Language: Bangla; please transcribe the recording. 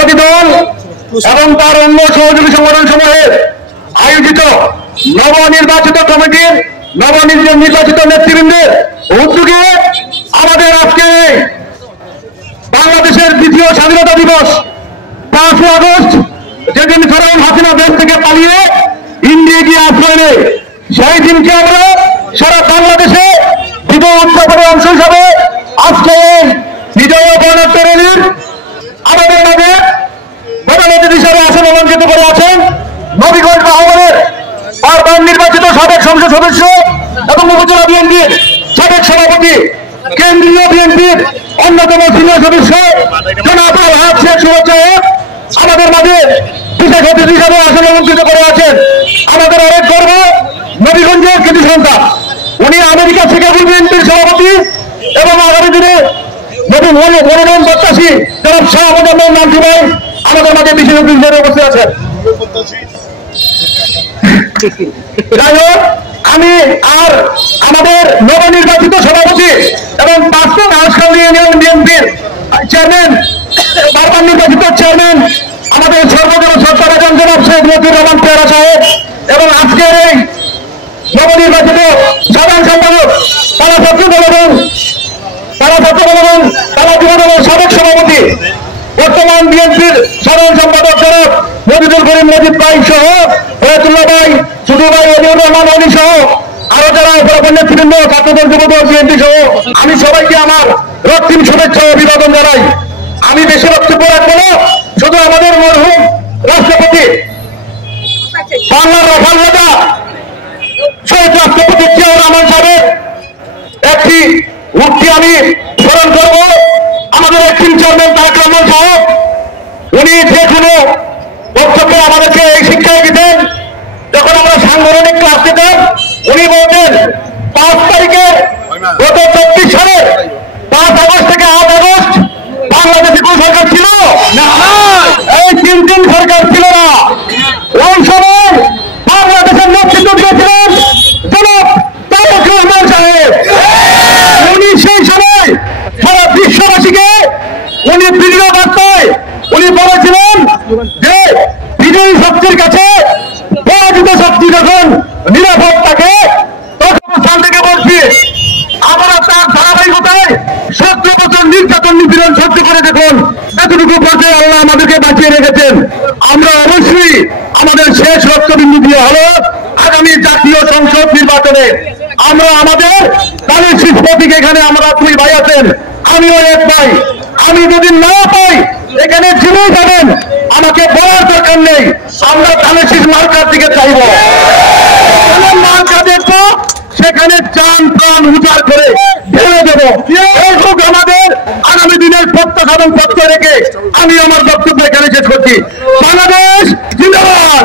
জাতীয়তাবাদী দল এবং তার অন্য সহযোগী সংগঠন সমূহের আয়োজিত নবনির্বাচিত কমিটির নবনির্বাচিত নেতৃবৃন্দের উদ্যোগে আমাদের আজকে বাংলাদেশের দ্বিতীয় স্বাধীনতা দিবস 5 আগস্ট, যেদিন ফেরাউন হাসিনা দেশ থেকে পালিয়ে ইন্ডিয়া গিয়ে আশ্রয় নেয়, সেই দিনকে আমরা সারা বাংলাদেশে বিজয় উৎসবের অংশ হিসাবে আজকে বিজয় বর্ণাঢ্য র্যালির আমাদের মাঝে প্রধান অতিথি হিসাবে আসন অলঙ্কৃত করে আছেন নবীগঞ্জ মহকুমার বারবার নির্বাচিত সাবেক সংসদ সদস্য এবং উপজেলা বিএনপির সাবেক সভাপতি, কেন্দ্রীয় বিএনপির অন্যতম সিনিয়র সদস্য জনাব আলহাজ শেখ সুমন সাহেব আমাদের মাঝে বিশেষ অতিথি হিসাবে আসন অলঙ্কৃত করে আছেন। আমাদের অনেক গর্ব নবীগঞ্জের কৃতি সন্তান, উনি আমেরিকা থেকে বিএনপির সভাপতি এবং আগামী দিনে নতুন মনোনয়ন প্রত্যাশী জনাব শাহ মোহাম্মদ নান্টু ভাই আমাদের মাঝে বিশেষ অতিথি হিসেবে উপস্থিত আছেন। যাই হোক, আমি আর আমাদের নবনির্বাচিত সভাপতি এবং প্রাক্তন হাঁসখালী ইউনিয়ন বিএনপির চেয়ারম্যান, বারবার নির্বাচিত চেয়ারম্যান আমাদের সর্বজন সত্তারাজন জনাব শেখ মতিউর রহমান পেয়ারা সাহেব এবং আজকের এই নবনির্বাচিত সাধারণ সম্পাদক তারা ছাত্র বলবেন তারা যুবদলের সাবেক সভাপতি বর্তমান বিএনপির সাধারণ সম্পাদক জনাব মজিদুল করিম মজিদ ভাই সহ ফয়তুল্লাহ ভাই, সুদু ভাই, অলিউর রহমান অলি সহ আরো যারা নেতৃবৃন্দ, ছাত্রদল, যুবদল, বিএনপি সহ আমি সবাইকে আমার রক্তিম শুভেচ্ছা ও অভিবাদন জানাই। আমি বেশি বক্তব্য রাখবো না, শুধু আমাদের মরহুম রাষ্ট্রপতি বাংলার রাখাল রাজা শহীদ রাষ্ট্রপতি জিয়াউর রহমান সাহেবের একটি উক্তি আমি স্মরণ করব। আমাদের একদিন চেয়ারম্যান তারেক রহমান সাহেব উনি যে কোনো বক্তব্যে আমাদেরকে এই শিক্ষায় দিতেন। যখন আমরা সাংগঠনিক ক্লাস দিতাম উনি বলতেন 5 তারিখে গত 24 সালে 5 আগস্ট থেকে 8 আগস্ট বাংলাদেশে কোন সরকার ছিল না, এই 3 দিন সরকার ছিল না। ওই সময় বাংলাদেশের নেতৃত্ব দিয়েছিলেন জনাব তারেক রহমান সাহেব। উনি সেই সময় সারা বিশ্ববাসীকে উনি ভিডিও বার্তায় উনি বলেছিলেন যে বিজয়ী শক্তির কাছে পরাজিত শক্তি যখন নিরাপদ থাকে তখন স্থান থেকে বলছি আমরা তার ধারাবাহিকতায় 17 বছর নির্যাতন নিপীড়ন সহ্য করে দেখুন এতটুকু পর্যায়ে আল্লাহ আমাদেরকে বাঁচিয়ে রেখেছেন। আমরা অবশ্যই আমাদের শেষ রক্তবিন্দু দিয়ে হলো আগামী জাতীয় সংসদ নির্বাচনে আমরা আমাদের দলের শীর্ষ প্রতীক এখানে আমরা 2 ভাই আছেন, আমিও 1 ভাই। আমি যদি না পাই এখানে যিনি যাবেন আমাকে বলার দরকার নেই, আমরা ধানের শীষ মার্কার দিকে চাইব। মার্কা দেখবো সেখানে চান প্রাণ উজাড় করে ঢেলে দেবো। এইসব আমাদের আগামী দিনের প্রত্যাশা এবং প্রত্যয় রেখে আমি আমার বক্তব্য এখানে শেষ করছি। বাংলাদেশ জিন্দাবাদ।